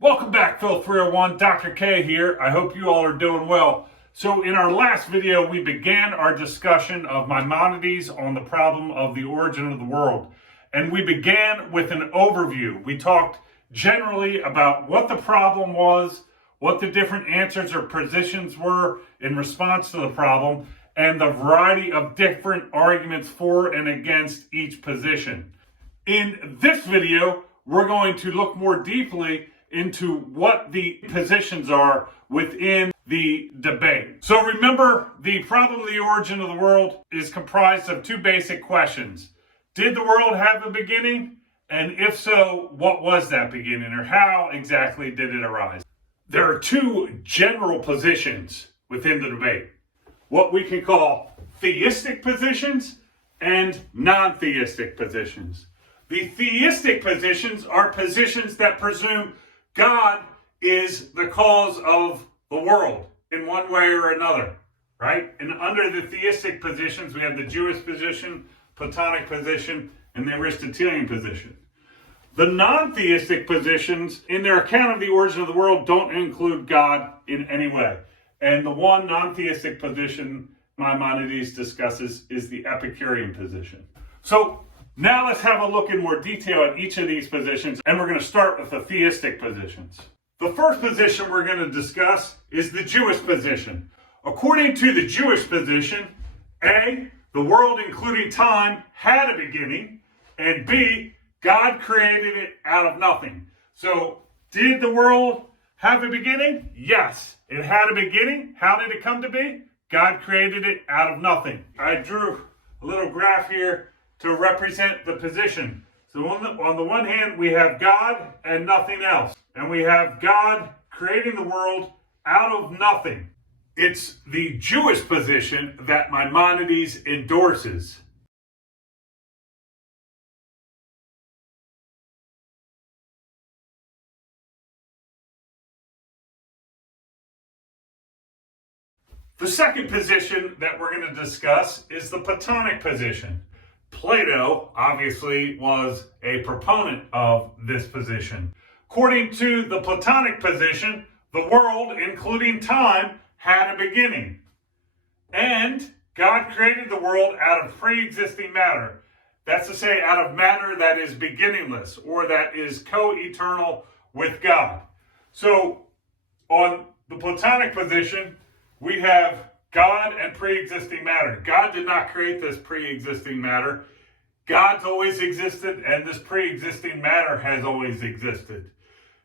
Welcome back, Phil 301. Dr. K here. I hope you all are doing well. So in our last video, we began our discussion of Maimonides on the problem of the origin of the world. And we began with an overview. We talked generally about what the problem was, what the different answers or positions were in response to the problem, and the variety of different arguments for and against each position. In this video, we're going to look more deeply into what the positions are within the debate. So remember, the problem of the origin of the world is comprised of two basic questions. Did the world have a beginning? And if so, what was that beginning, or how exactly did it arise? There are two general positions within the debate. What we can call theistic positions and non-theistic positions. The theistic positions are positions that presume God is the cause of the world in one way or another, right? And under the theistic positions, we have the Jewish position, Platonic position, and the Aristotelian position. The non-theistic positions, in their account of the origin of the world, don't include God in any way. And the one non-theistic position Maimonides discusses is the Epicurean position. So now let's have a look in more detail at each of these positions, and we're going to start with the theistic positions. The first position we're going to discuss is the Jewish position. According to the Jewish position, A, the world including time had a beginning, and B, God created it out of nothing. So, did the world have a beginning? Yes, it had a beginning. How did it come to be? God created it out of nothing. I drew a little graph here to represent the position. So on the one hand, we have God and nothing else. And we have God creating the world out of nothing. It's the Jewish position that Maimonides endorses. The second position that we're going to discuss is the Platonic position. Plato, obviously, was a proponent of this position. According to the Platonic position, the world, including time, had a beginning. And God created the world out of pre-existing matter. That's to say, out of matter that is beginningless, or that is co-eternal with God. So, on the Platonic position, we have God and pre-existing matter. God did not create this pre-existing matter. God's always existed, and this pre-existing matter has always existed.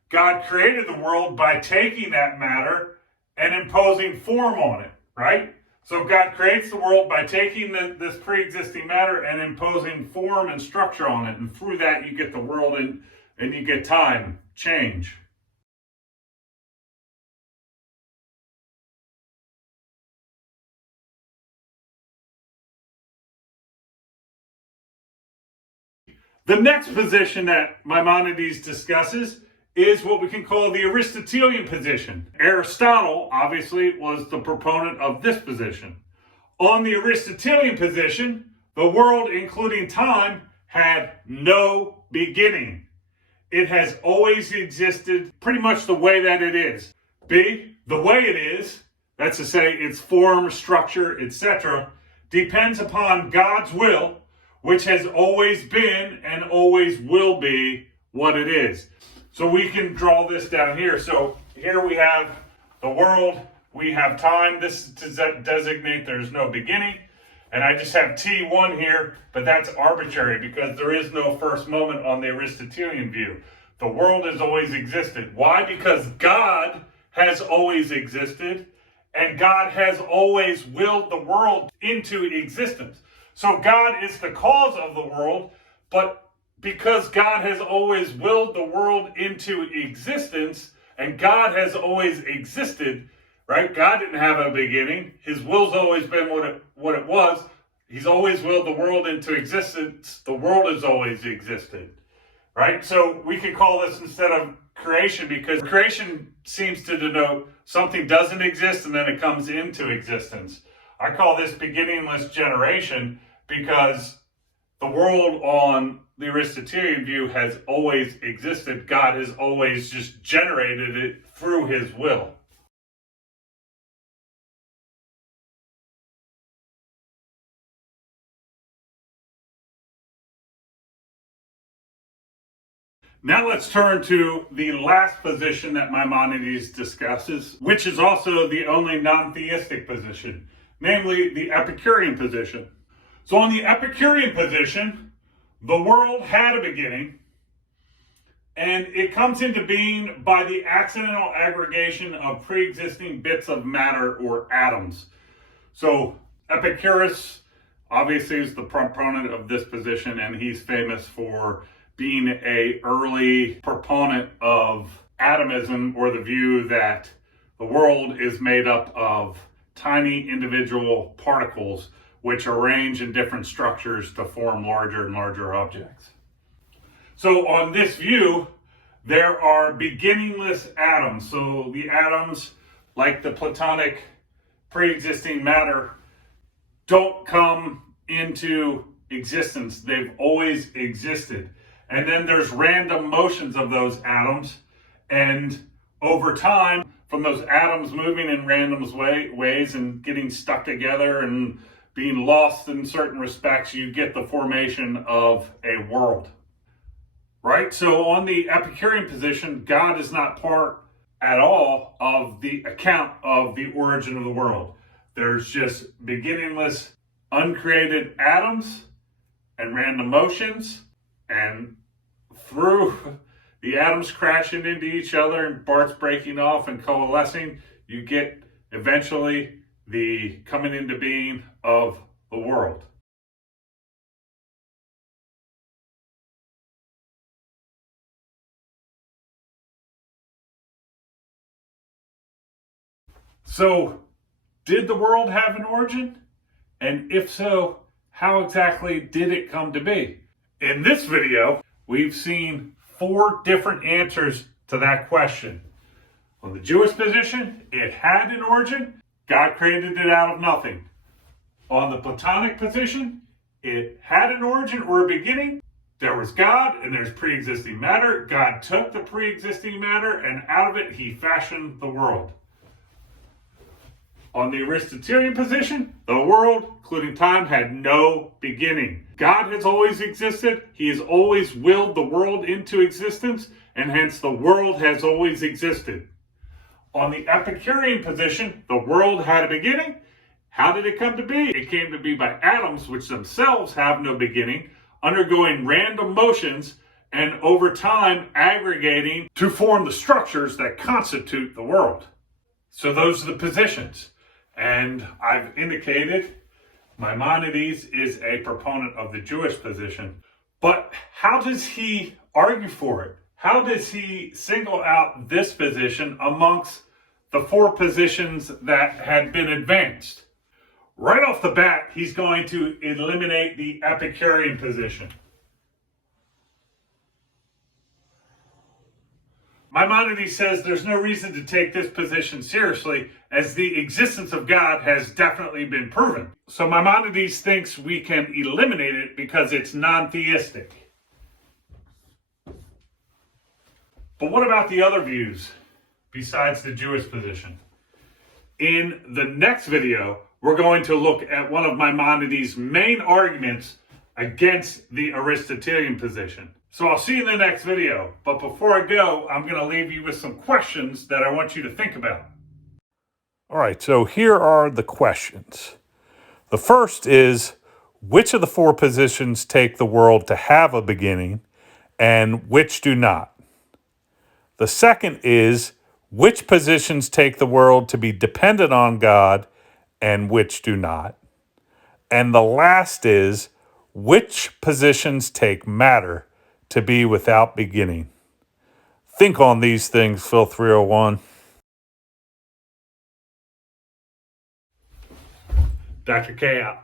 God created the world by taking that matter and imposing form on it, right? So God creates the world by taking this pre-existing matter and imposing form and structure on it. And through that, you get the world and you get time, change. The next position that Maimonides discusses is what we can call the Aristotelian position. Aristotle, obviously, was the proponent of this position. On the Aristotelian position, the world, including time, had no beginning. It has always existed pretty much the way that it is. B, the way it is, that's to say its form, structure, etc., depends upon God's will, which has always been and always will be what it is. So we can draw this down here. So here we have the world, we have time. This is to designate there's no beginning. And I just have T1 here, but that's arbitrary because there is no first moment on the Aristotelian view. The world has always existed. Why? Because God has always existed, and God has always willed the world into existence. So God is the cause of the world, but because God has always willed the world into existence, and God has always existed, right? God didn't have a beginning. His will's always been what it was. He's always willed the world into existence. The world has always existed, right? So we could call this instead of creation, because creation seems to denote something doesn't exist and then it comes into existence. I call this beginningless generation because The world on the Aristotelian view has always existed. God has always just generated it through his will. Now let's turn to the last position that Maimonides discusses, which is also the only non-theistic position, namely the Epicurean position. So on the Epicurean position, the world had a beginning, and it comes into being by the accidental aggregation of pre-existing bits of matter or atoms. So Epicurus obviously is the proponent of this position, and he's famous for being an early proponent of atomism, or the view that the world is made up of tiny individual particles which arrange in different structures to form larger and larger objects. So on this view, there are beginningless atoms. So the atoms, like the Platonic pre-existing matter, don't come into existence. They've always existed. And then there's random motions of those atoms. And over time, from those atoms moving in random ways and getting stuck together and being lost in certain respects, you get the formation of a world. Right? So on the Epicurean position, God is not part at all of the account of the origin of the world. There's just beginningless, uncreated atoms and random motions, and through the atoms crashing into each other and parts breaking off and coalescing, you get eventually the coming into being of the world. So, did the world have an origin? And if so, how exactly did it come to be? In this video, we've seen 4 different answers to that question. On the Jewish position, it had an origin. God created it out of nothing. On the Platonic position, it had an origin or a beginning. There was God and there's pre-existing matter. God took the pre-existing matter and out of it, he fashioned the world. On the Aristotelian position, the world, including time, had no beginning. God has always existed. He has always willed the world into existence, and hence the world has always existed. On the Epicurean position, the world had a beginning. How did it come to be? It came to be by atoms, which themselves have no beginning, undergoing random motions and over time aggregating to form the structures that constitute the world. So those are the positions. And I've indicated Maimonides is a proponent of the Jewish position. But how does he argue for it? How does he single out this position amongst the 4 positions that had been advanced? Right off the bat, he's going to eliminate the Epicurean position. Maimonides says there's no reason to take this position seriously, as the existence of God has definitely been proven. So Maimonides thinks we can eliminate it because it's non-theistic. But what about the other views besides the Jewish position? In the next video, we're going to look at one of Maimonides' main arguments against the Aristotelian position. So I'll see you in the next video. But before I go, I'm going to leave you with some questions that I want you to think about. All right, so here are the questions. The first is, which of the 4 positions take the world to have a beginning and which do not? The second is, which positions take the world to be dependent on God and which do not? And the last is, which positions take matter to be without beginning? Think on these things, Phil 301. Dr. K out.